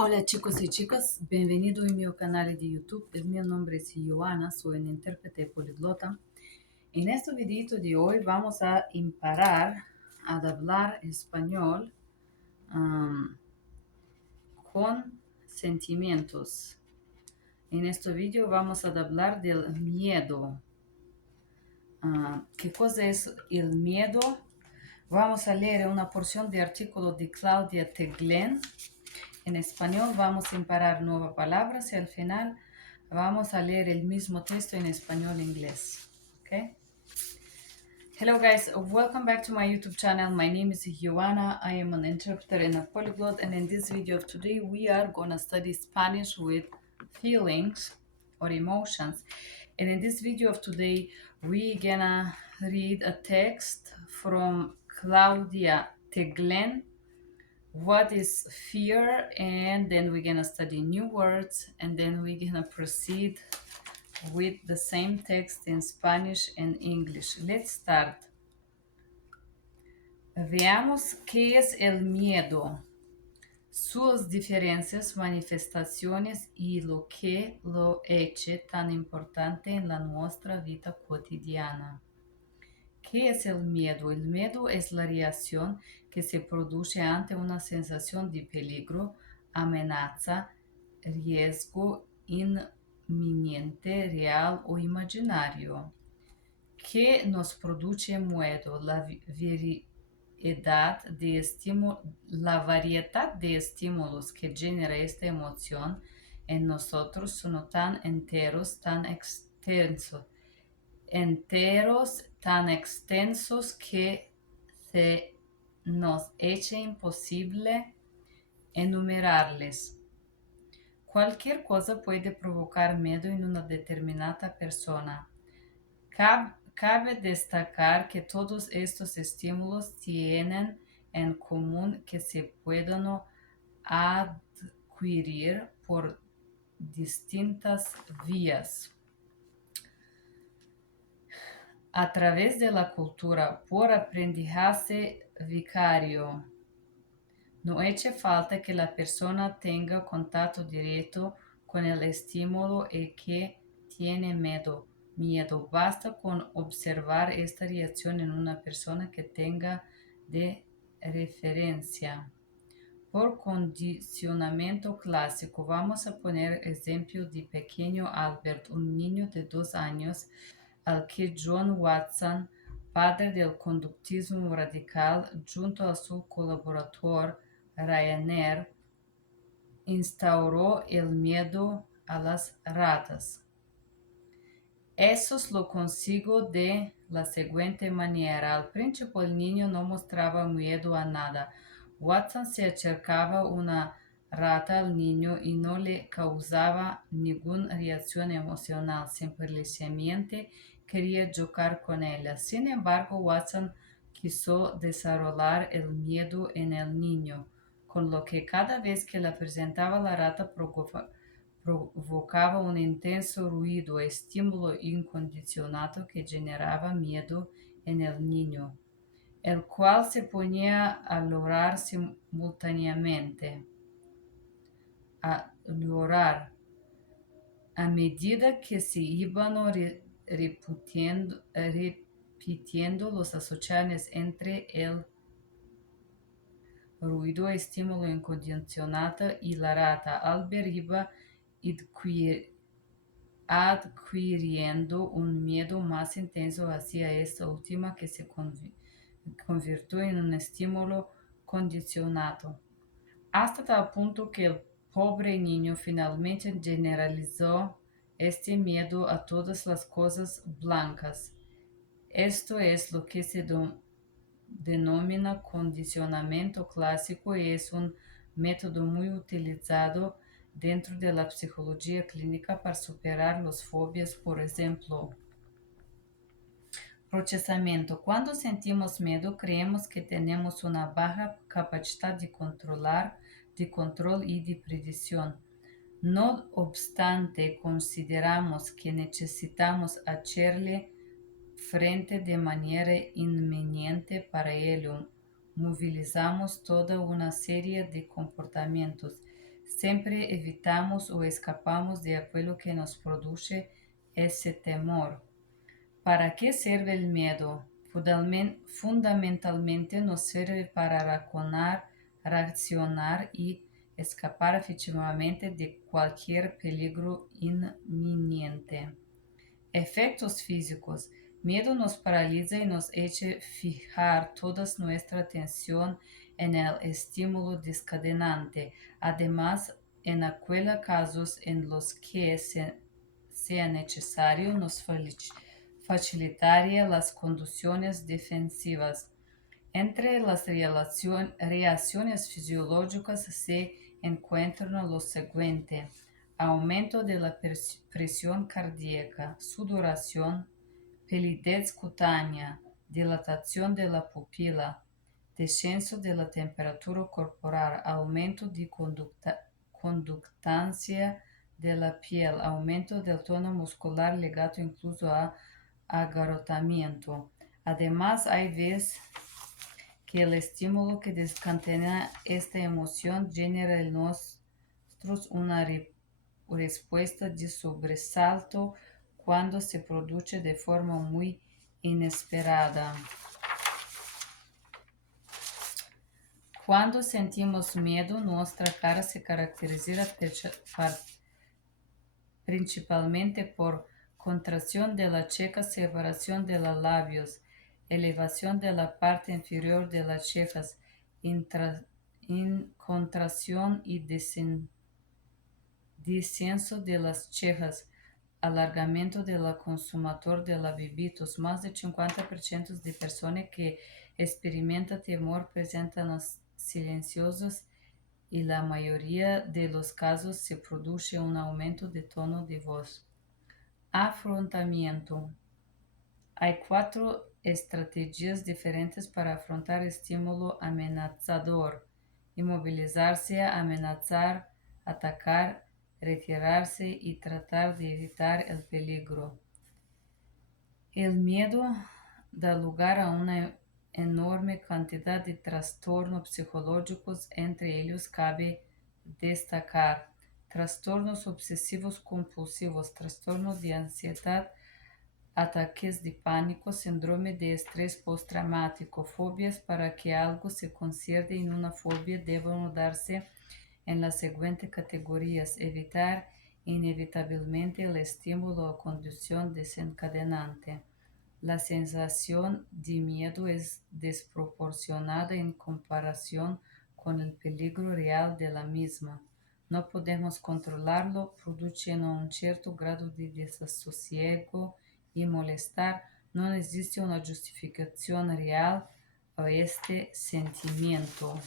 Hola chicos y chicas, bienvenido a mi canal de YouTube. Mi nombre es Joana, soy una intérprete poliglota. En este video de hoy vamos a imparar a hablar español con sentimientos. En este video vamos a hablar del miedo. ¿Qué cosa es el miedo? Vamos a leer una porción de artículo de Claudia Teglen. En español vamos a imparar nuevas palabras y al final vamos a leer el mismo texto en español e inglés. Okay? Hello guys, welcome back to my YouTube channel. My name is Joana. I am an interpreter and a polyglot, and in this video of today we are gonna study Spanish with feelings or emotions. And in this video of today we gonna read a text from Claudia Teglen. What is fear? And then we're gonna study new words, and then we're gonna proceed with the same text in Spanish and English. Let's start. Veamos qué es el miedo, sus diferentes manifestaciones y lo que lo hace tan importante en la nuestra vida cotidiana. ¿Qué es el miedo? El miedo es la reacción que se produce ante una sensación de peligro, amenaza, riesgo inminente, real o imaginario. ¿Qué nos produce miedo? La variedad de estímulos que genera esta emoción en nosotros son tan extensos que se nos echa imposible enumerarles. Cualquier cosa puede provocar miedo en una determinada persona. Cabe destacar que todos estos estímulos tienen en común que se pueden adquirir por distintas vías. A través de la cultura, por aprendizaje vicario. No hace falta que la persona tenga contacto directo con el estímulo y que tiene miedo. Basta con observar esta reacción en una persona que tenga de referencia. Por condicionamiento clásico, vamos a poner ejemplo de pequeño Albert, un niño de 2 años, al que John Watson, padre del conductismo radical, junto a su colaborador Ryanair, instauró el miedo a las ratas. Eso lo consiguió de la siguiente manera. Al principio el niño no mostraba miedo a nada. Watson se acercaba una rata al niño y no le causaba ninguna reacción emocional, simplemente quería jugar con ella. Sin embargo, Watson quiso desarrollar el miedo en el niño, con lo que cada vez que le presentaba la rata provocaba un intenso ruido, estímulo incondicionado que generaba miedo en el niño, el cual se ponía a llorar simultáneamente. A medida que se iban repitiendo las asociaciones entre el ruido, estímulo incondicionado y la rata, Albert iba adquiriendo un miedo más intenso hacia esta última, que se convirtió en un estímulo condicionado, hasta tal punto que el pobre niño finalmente generalizó este miedo a todas las cosas blancas. Esto es lo que se denomina condicionamiento clásico y es un método muy utilizado dentro de la psicología clínica para superar las fobias. Por ejemplo, procesamiento. Cuando sentimos miedo, creemos que tenemos una baja capacidad de control y de predicción. No obstante, consideramos que necesitamos hacerle frente de manera inminente. Para ello, movilizamos toda una serie de comportamientos. siempre evitamos o escapamos de aquello que nos produce ese temor. ¿Para qué sirve el miedo? Fundamentalmente nos sirve para razonar, reaccionar y escapar efectivamente de cualquier peligro inminente. Efectos físicos. Miedo nos paraliza y nos echa fijar toda nuestra atención en el estímulo desencadenante. Además, en aquellos casos en los que sea necesario, nos facilitaría las condiciones defensivas. Entre las reacciones fisiológicas se encuentran lo siguiente: aumento de la presión cardíaca, sudoración, palidez cutánea, dilatación de la pupila, descenso de la temperatura corporal, aumento de conductancia de la piel, aumento del tono muscular ligado incluso a agarrotamiento. Además, hay veces que el estímulo que desencadena esta emoción genera en nosotros una respuesta de sobresalto cuando se produce de forma muy inesperada. Cuando sentimos miedo, nuestra cara se caracteriza principalmente por contracción de la ceja, separación de los labios, elevación de la parte inferior de las cejas, contracción y descenso de las cejas, alargamiento de la consumador de la bebitos. Más de 50% de personas que experimentan temor presentan los silenciosos y la mayoría de los casos se produce un aumento de tono de voz. Afrontamiento. Hay 4 estrategias diferentes para afrontar estímulo amenazador: inmovilizarse, amenazar, atacar, retirarse y tratar de evitar el peligro. El miedo da lugar a una enorme cantidad de trastornos psicológicos. Entre ellos cabe destacar trastornos obsesivos compulsivos, trastornos de ansiedad, ataques de pánico, síndrome de estrés postraumático, fobias. Para que algo se considere en una fobia deben darse en las siguientes categorías: evitar inevitablemente el estímulo o condición desencadenante. La sensación de miedo es desproporcionada en comparación con el peligro real de la misma. No podemos controlarlo, produciendo un cierto grado de desasosiego y molestar. No existe una justificación real a este sentimiento.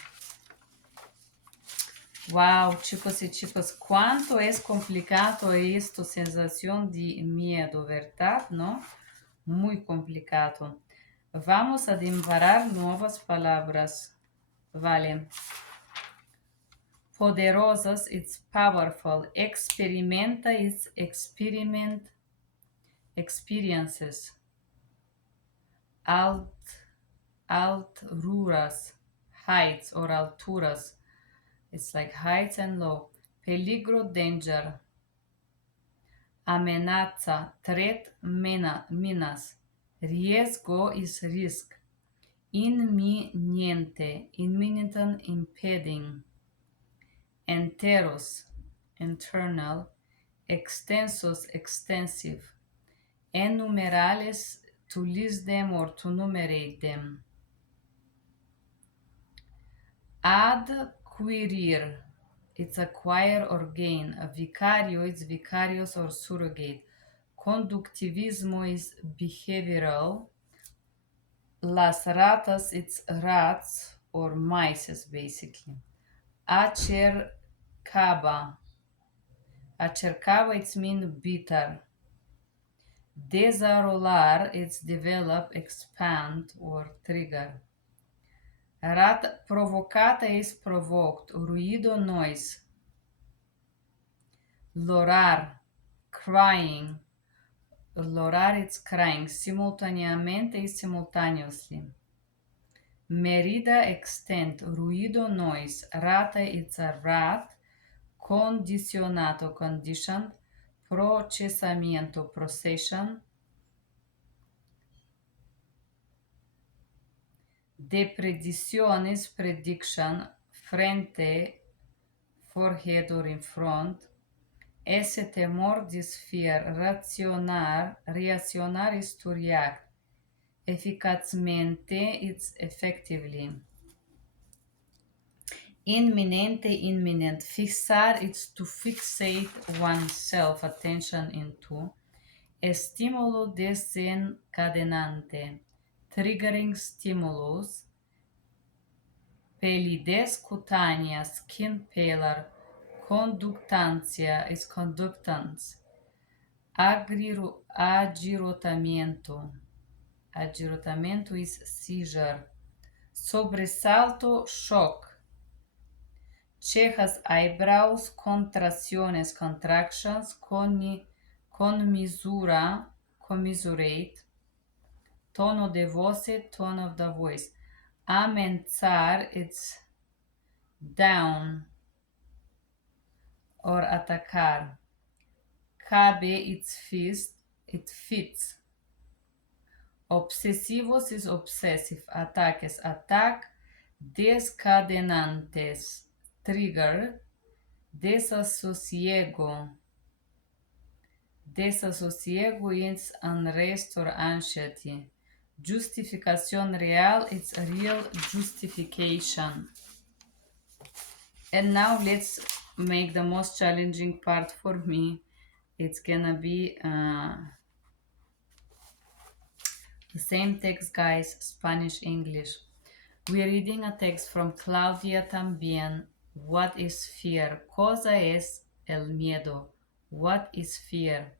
Wow, chicos y chicas, cuánto es complicado esta sensación de miedo, ¿verdad? ¿No? Muy complicado. Vamos a demparar nuevas palabras. Vale. Poderosas, it's powerful. Experimenta, it's experiences. Alturas, heights or alturas. It's like heights and low. Peligro, danger. Amenaza, threat, menace. Riesgo is risk. Inminente, imminent, impeding. Enteros, internal. Extensos, extensive. Enumerales, to list them or to numerate them. Adquirir, it's acquire or gain. Vicario, it's vicarious or surrogate. Conductivismo is behavioral. Las ratas, it's rats or mice, basically. Acercaba, it's mean bitter. Desarrollar, it's develop, expand or trigger. Rata provocata is provoked. Ruido, noise. Lorar, crying. Lorar, it's crying. Simultaneamente is simultaneously. Medida, extent. Ruido, noise. Rata, it's a rat. condicionato, conditioned, procesamiento, procession, de predicciones, prediction, frente, forehead or in front, ese temor, this fear, reaccionar is to react, eficazmente, it's effectively. Inminente, imminent, fixar, it's to fixate oneself, attention into. Estímulo desencadenante, triggering stimulus. Pelidez cutánea, skin pallor. Conductancia is conductance. Agirotamiento. Agirotamiento is seizure. Sobresalto, shock. Cejas, eyebrows, contracciones, contractions, conmisura, commiserate. Tono de voce, tone of the voice. Amenazar, it's down or atacar. Cabe, it's fist, it fits. Obsesivos is obsessive. Ataques, attack. Descadenantes, trigger. Desasosiego. Desasosiego is unrest or anxiety. Justificación real, it's a real justification. And now let's make the most challenging part for me. It's gonna be the same text, guys, Spanish, English. We're reading a text from Claudia también. What is fear? Cosa es el miedo? What is fear?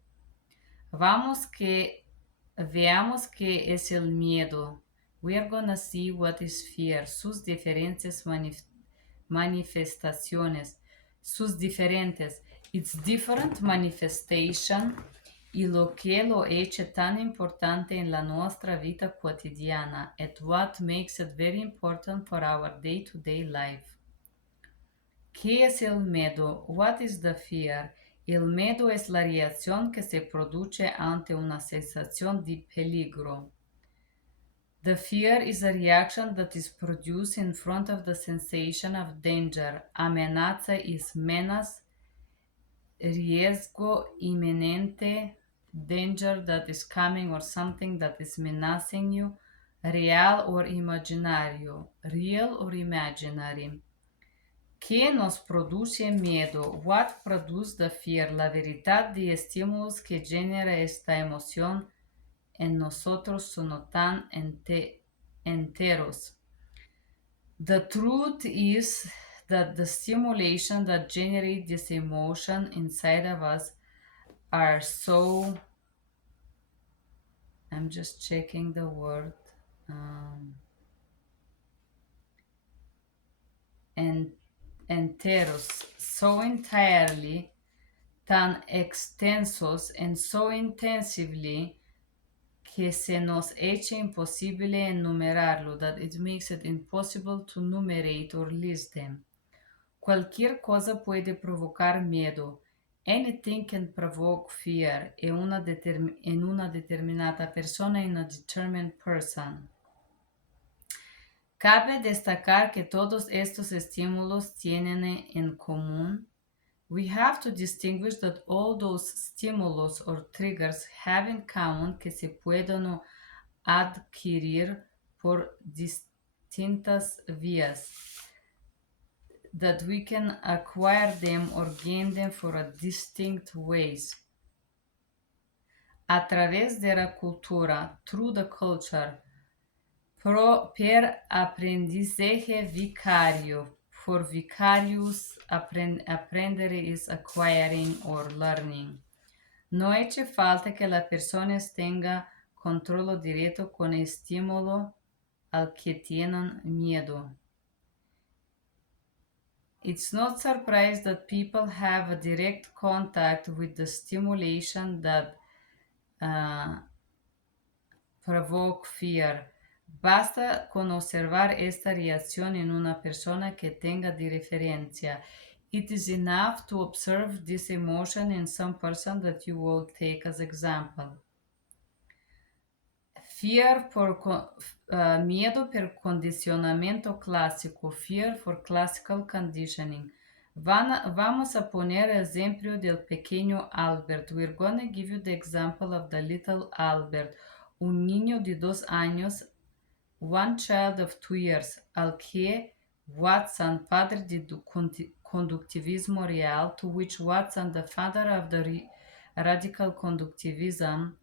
Veamos qué es el miedo. We are gonna see what is fear, sus diferentes manifestaciones, sus diferentes, its different manifestation y lo que lo eche tan importante en la nuestra vida cotidiana, and what makes it very important for our day-to-day life. ¿Qué es el miedo? What is the fear? El miedo es la reacción que se produce ante una sensación de peligro. The fear is a reaction that is produced in front of the sensation of danger. Amenaza is menace, riesgo inminente, danger that is coming or something that is menacing you, real or imaginario, real or imaginary. ¿Qué nos produce miedo? What produce the fear? La verdad de estímulos que genera esta emoción en nosotros son tan enteros. The truth is that the stimulation that generate this emotion inside of us are so, I'm just checking the word, enteros, so entirely, tan extensos and so intensively que se nos echa imposible enumerarlo, that it makes it impossible to numerate or list them. Cualquier cosa puede provocar miedo. Anything can provoke fear en una determinada persona, in a determined person. Cabe destacar que todos estos estímulos tienen en común. We have to distinguish that all those stimulus or triggers have in common que se pueden adquirir por distintas vías. That we can acquire them or gain them for a distinct ways. A través de la cultura, through the culture, per aprendizaje vicario. For vicarious, aprendere is acquiring or learning. No eche falta que la persona tenga control directo con el estímulo al que tienen miedo. It's not surprised that people have a direct contact with the stimulation that provoke fear. Basta con observar esta reacción en una persona que tenga de referencia. It is enough to observe this emotion in some person that you will take as example. Miedo per condicionamiento clásico, fear for classical conditioning. Vamos a poner el ejemplo del pequeño Albert. We're gonna give you the example of the little Albert, un niño de 2 años, one child of 2 years, al que Watson, padre de conductivismo real, to which Watson, the father of the radical conductivism,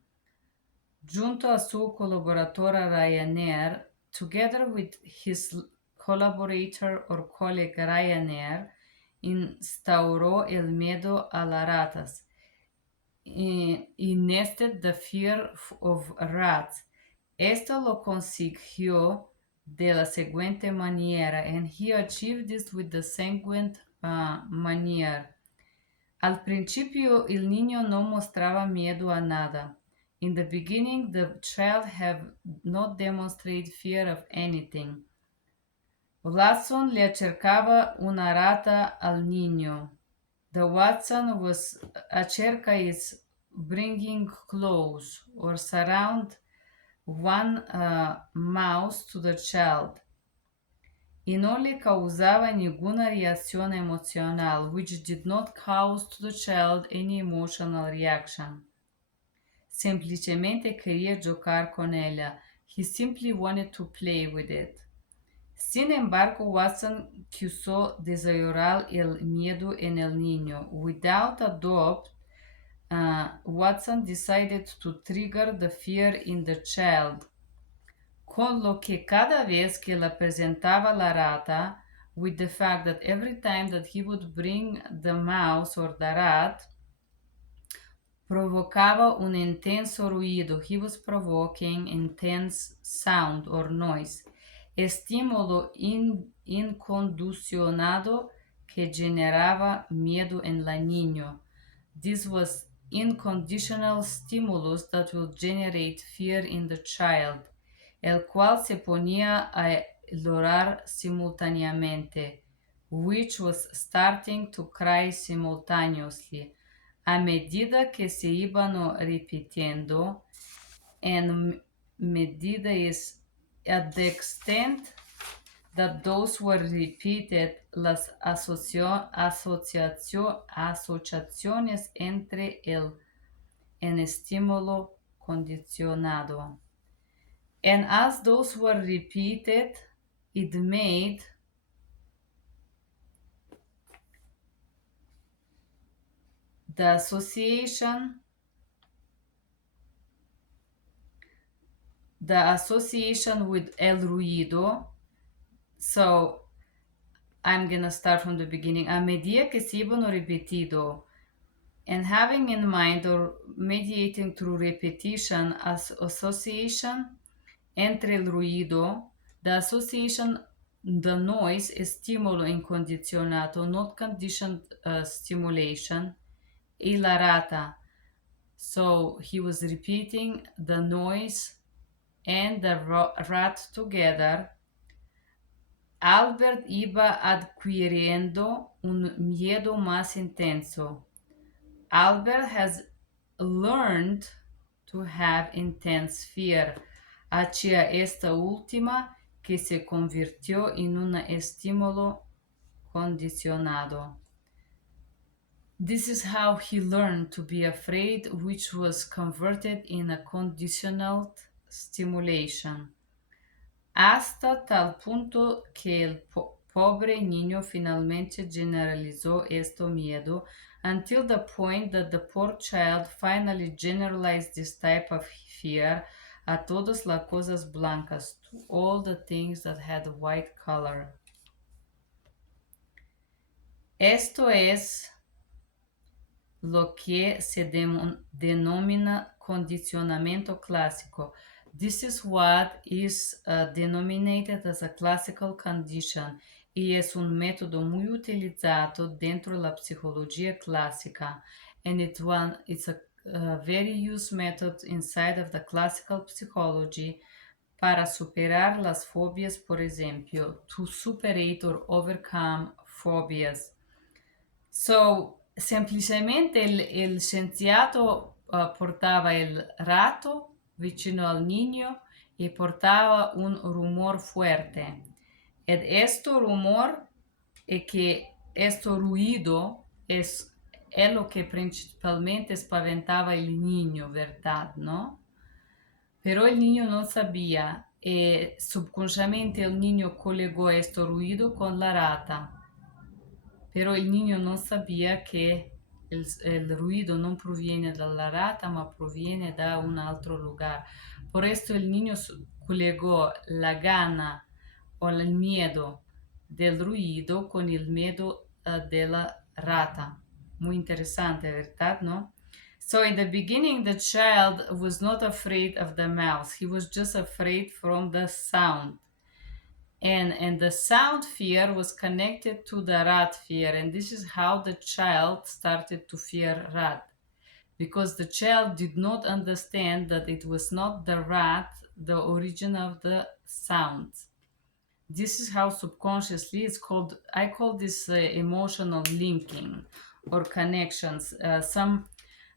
junto a su colaboradora Ryanair, together with his collaborator or colleague Ryanair, instauró el miedo a las ratas. Nested the fear of rats. Esto lo consiguió de la siguiente manera, and he achieved this with the sanguine manera. Al principio, el niño no mostraba miedo a nada. In the beginning, the child have not demonstrated fear of anything. Watson le acercaba una rata al niño. The Watson was acerca is bringing close or surround one mouse to the child. Y no le causaba ninguna reacción emocional, which did not cause to the child any emotional reaction. Semplicemente quería jugar con ella. He simply wanted to play with it. Sin embargo, Watson quiso desarrollar el miedo en el niño. Without a doubt, Watson decided to trigger the fear in the child. Con lo que cada vez que la presentaba la rata, with the fact that every time that he would bring the mouse or the rat, provocaba un intenso ruido. He was provoking intense sound or noise. Estímulo incondicionado que generaba miedo en la niño. This was unconditional stimulus that will generate fear in the child, el cual se ponía a llorar simultáneamente, which was starting to cry simultaneously. A medida que se iban repitiendo, and medida is at the extent that those were repeated, las asociaciones entre el estímulo condicionado. And as those were repeated, it made the association with el ruido. So I'm gonna start from the beginning. A medida que se iban repetido, and having in mind or mediating through repetition as association entre el ruido, the association, the noise, estímulo incondicionado, not conditioned stimulation, y la rata. So he was repeating the noise and the rat together. Albert iba adquiriendo un miedo más intenso. Albert has learned to have intense fear hacia esta última que se convirtió en un estímulo condicionado. This is how he learned to be afraid, which was converted in a conditional stimulation. Hasta tal punto que el pobre niño finalmente generalizó este miedo, until the point that the poor child finally generalized this type of fear a todas las cosas blancas, to all the things that had white color. Esto es lo que se denomina condicionamiento clásico. This is what is denominated as a classical condition y es un método muy utilizado dentro de la psicología clásica, and it's a very used method inside of the classical psychology para superar las fobias, por ejemplo, to superate or overcome phobias. So, semplicemente il scienziato portava il ratto vicino al niño y portava un rumor fuerte. Ed esto rumor y que esto ruido es lo que principalmente spaventaba el niño, ¿verdad? ¿No? Pero el niño no sabía y subconscientemente el niño colegó este ruido con la rata. Pero el niño no sabía que el ruido no proviene de la rata, ma proviene de un otro lugar. Por esto el niño colegó la gana o el miedo del ruido con el miedo de la rata. Muy interesante, ¿verdad? ¿No? So in the beginning, the child was not afraid of the mouse. He was just afraid from the sound. And the sound fear was connected to the rat fear, and this is how the child started to fear rat, because the child did not understand that it was not the rat the origin of the sound. This is how subconsciously it's called. I call this emotional linking or connections.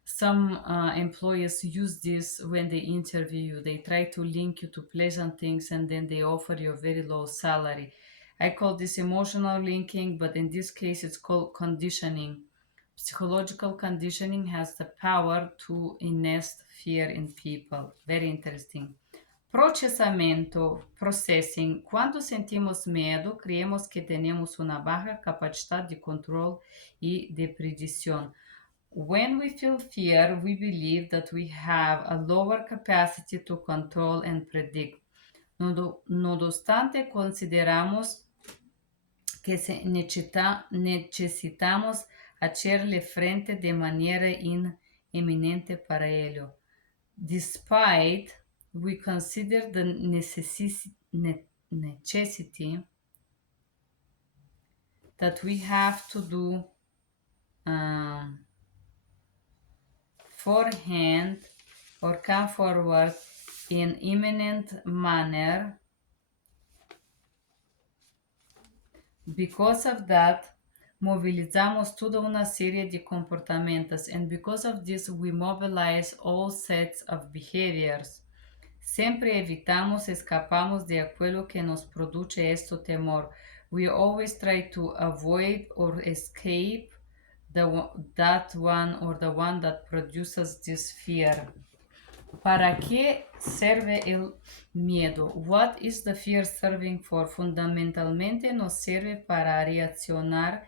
Some employers use this when they interview you. They try to link you to pleasant things and then they offer you a very low salary. I call this emotional linking, but in this case it's called conditioning. Psychological conditioning has the power to innest fear in people. Very interesting. Procesamiento, processing. Cuando sentimos miedo, creemos que tenemos una baja capacidad de control y de predicción. When we feel fear, we believe that we have a lower capacity to control and predict. No obstante, consideramos que necesitamos hacerle frente de manera inminente para ello. Despite we consider the necessity that we have to do forehand or come forward in imminent manner. Because of that, movilizamos toda una serie de comportamientos, and because of this, we mobilize all sets of behaviors. Siempre evitamos, escapamos de aquello que nos produce este temor. We always try to avoid or escape that one or the one that produces this fear. ¿Para qué sirve el miedo? What is the fear serving for? Fundamentalmente nos sirve para reaccionar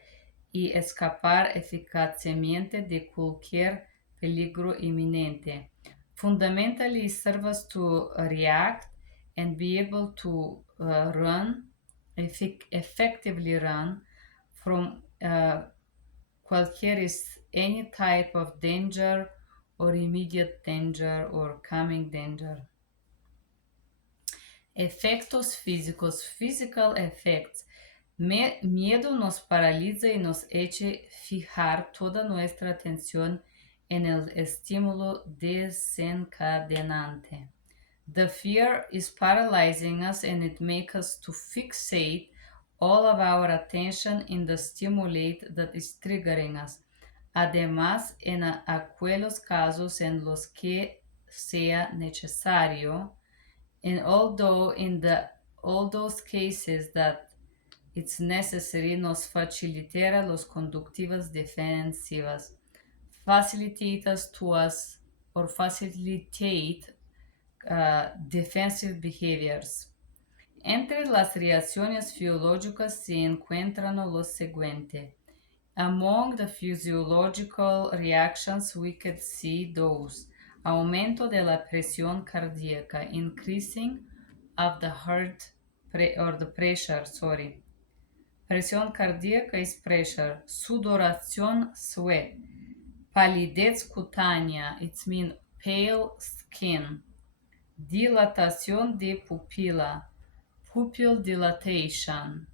y escapar eficazmente de cualquier peligro inminente. Fundamentally, it serves to react and be able to run, effectively run from any type of danger or immediate danger or coming danger. Efectos físicos, physical effects. Miedo nos paraliza y nos echa fijar toda nuestra atención en el estímulo desencadenante. The fear is paralyzing us and it makes us to fixate all of our attention in the stimulate that is triggering us. Además, en aquellos casos en los que sea necesario, and although all those cases that it's necessary, nos facilitará los conductivas defensivas, facilitate us to us or facilitate defensive behaviors. Entre las reacciones fisiológicas se encuentran los siguientes. Among the physiological reactions, we could see those: aumento de la presión cardíaca, increasing of the heart or the pressure, Presión cardíaca is pressure. Sudoración, sweat. Palidez cutánea, it means pale skin. Dilatación de pupila, pupil dilatation,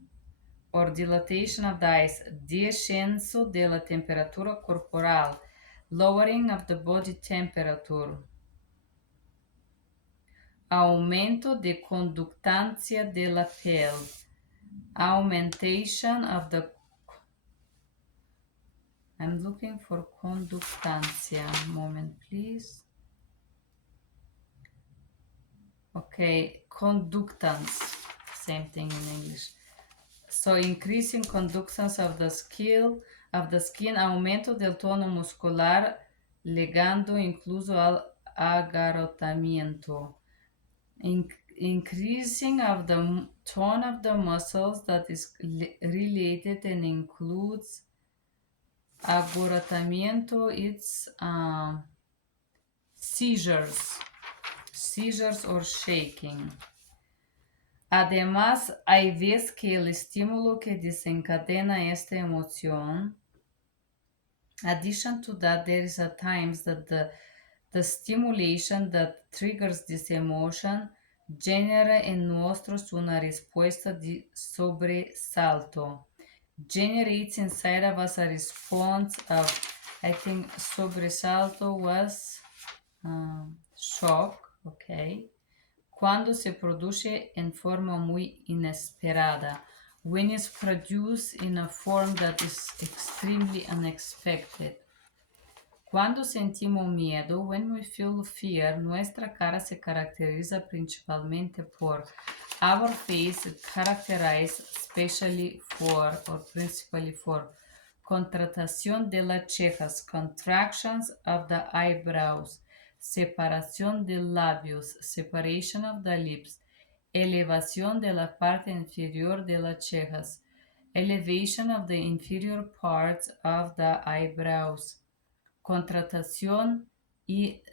or dilatation of the eyes. Descenso de la temperatura corporal, lowering of the body temperature. Aumento de conductancia de la piel, augmentation of the I'm looking for conductancia. Moment, please. Okay, conductance. Same thing in English. So, increasing conductance of the skin, aumento del tono muscular, legando incluso al agarrotamiento. Increasing of the tone of the muscles that is related and includes agorotamiento, it's seizures or shaking. Además, hay veces que el estímulo que desencadena esta emoción, addition to that, there is a times that the stimulation that triggers this emotion genera en nosotros una respuesta de sobresalto. Generates inside of us a response of, I think sobresalto was shock, okay? Cuando se produce en forma muy inesperada, when it's produced in a form that is extremely unexpected. Cuando sentimos miedo, when we feel fear, nuestra cara se caracteriza principalmente por our face characterized especially for or principally for contracción de las cejas, contractions of the eyebrows, separación de labios, separation of the lips, elevación de la parte inferior de las cejas, elevation of the inferior parts of the eyebrows, contracción y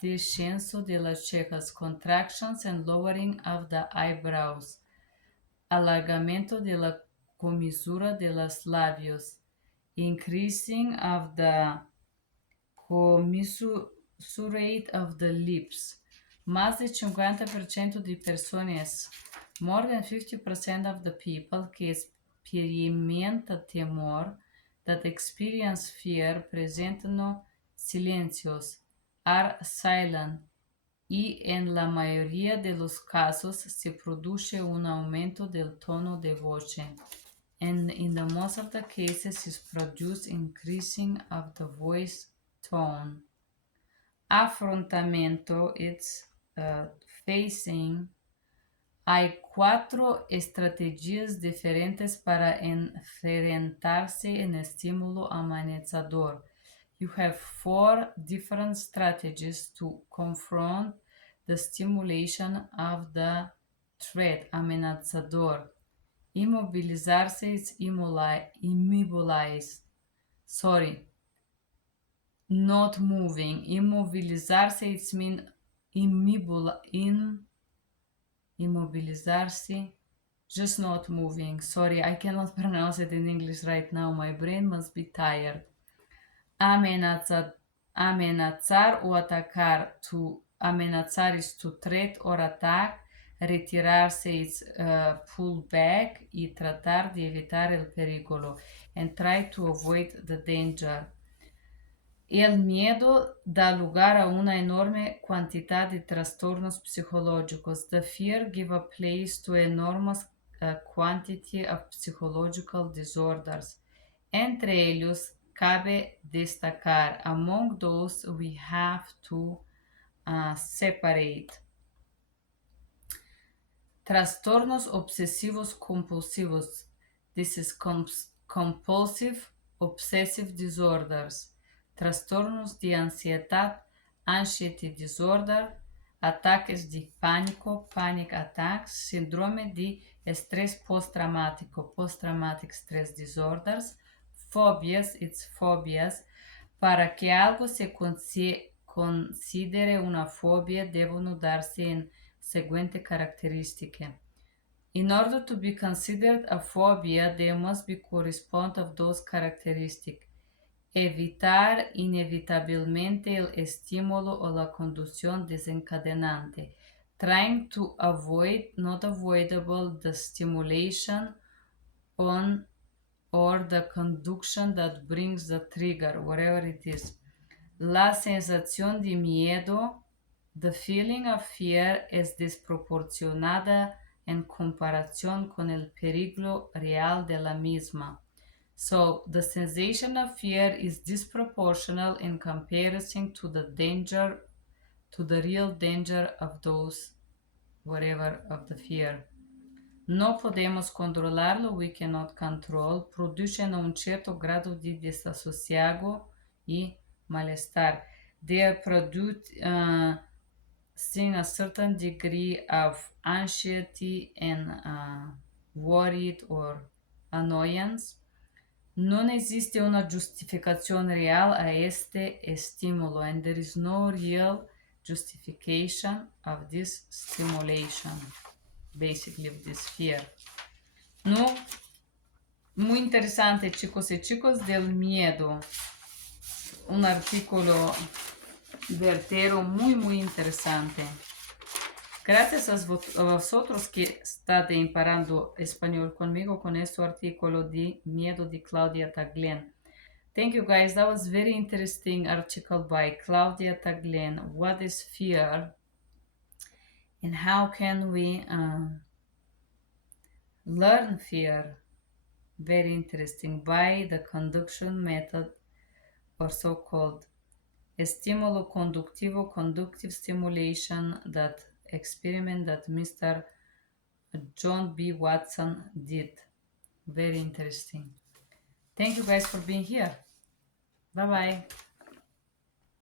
descenso de las cejas, contractions and lowering of the eyebrows, alargamiento de la comisura de los labios, increasing of the commisurate of the lips. Más de 50% de personas, more than 50% of the people que experimenta temor, that experience fear, presentan silencios, are silent, y en la mayoría de los casos se produce un aumento del tono de voz. And in the most of the cases is produced increasing of the voice tone. Afrontamiento, it's facing. Hay 4 estrategias diferentes para enfrentarse en estímulo amenazador. You have 4 different strategies to confront the stimulation of the threat amenazador. Inmovilizarse is immobilize. Sorry. Not moving. Inmovilizarse it means immobilizarse, just not moving. Sorry, I cannot pronounce it in English right now. My brain must be tired. Amenazar o atacar. To amenazar is to threat or attack. Retirarse is pull back y tratar de evitar el peligro and try to avoid the danger. El miedo da lugar a una enorme cantidad de trastornos psicológicos. The fear gives a place to enormous quantity of psychological disorders. Entre ellos, cabe destacar, among those we have to separate. Trastornos obsesivos compulsivos. This is compulsive obsessive disorders. Trastornos de ansiedad, anxiety disorder, ataques de pánico, panic attacks, síndrome de estrés postraumático, post-traumatic stress disorders, fobias, it's phobias. Para que algo se considere una fobia, debe darse en siguiente característica. In order to be considered a phobia, there must be correspond of those characteristics. Evitar inevitablemente el estímulo o la conducción desencadenante. Trying to avoid, not avoidable, the stimulation on or the conduction that brings the trigger, whatever it is. La sensación de miedo, the feeling of fear, es desproporcionada en comparación con el peligro real de la misma. So the sensation of fear is disproportional in comparison to the danger, to the real danger of those, whatever, of the fear. No podemos controlarlo, we cannot control, producen un certo grado di desasosiego y malestar. They are producing a certain degree of anxiety and worried or annoyance. Non esiste una giustificazione real a este estímulo, and there is no real justification of this stimulation, basically of this fear. No, muy interesante, chicos y chicos, del miedo. Un artículo vertero muy interesante. Gracias a vosotros que estáis imparando español conmigo con este artículo de Miedo de Claudia Taglen. Thank you guys. That was very interesting article by Claudia Taglen. What is fear and how can we learn fear? Very interesting. By the conduction method, or so-called estímulo conductivo, conductive stimulation, that experiment that Mr. John B. Watson did. Very interesting. Thank you guys for being here. Bye-bye.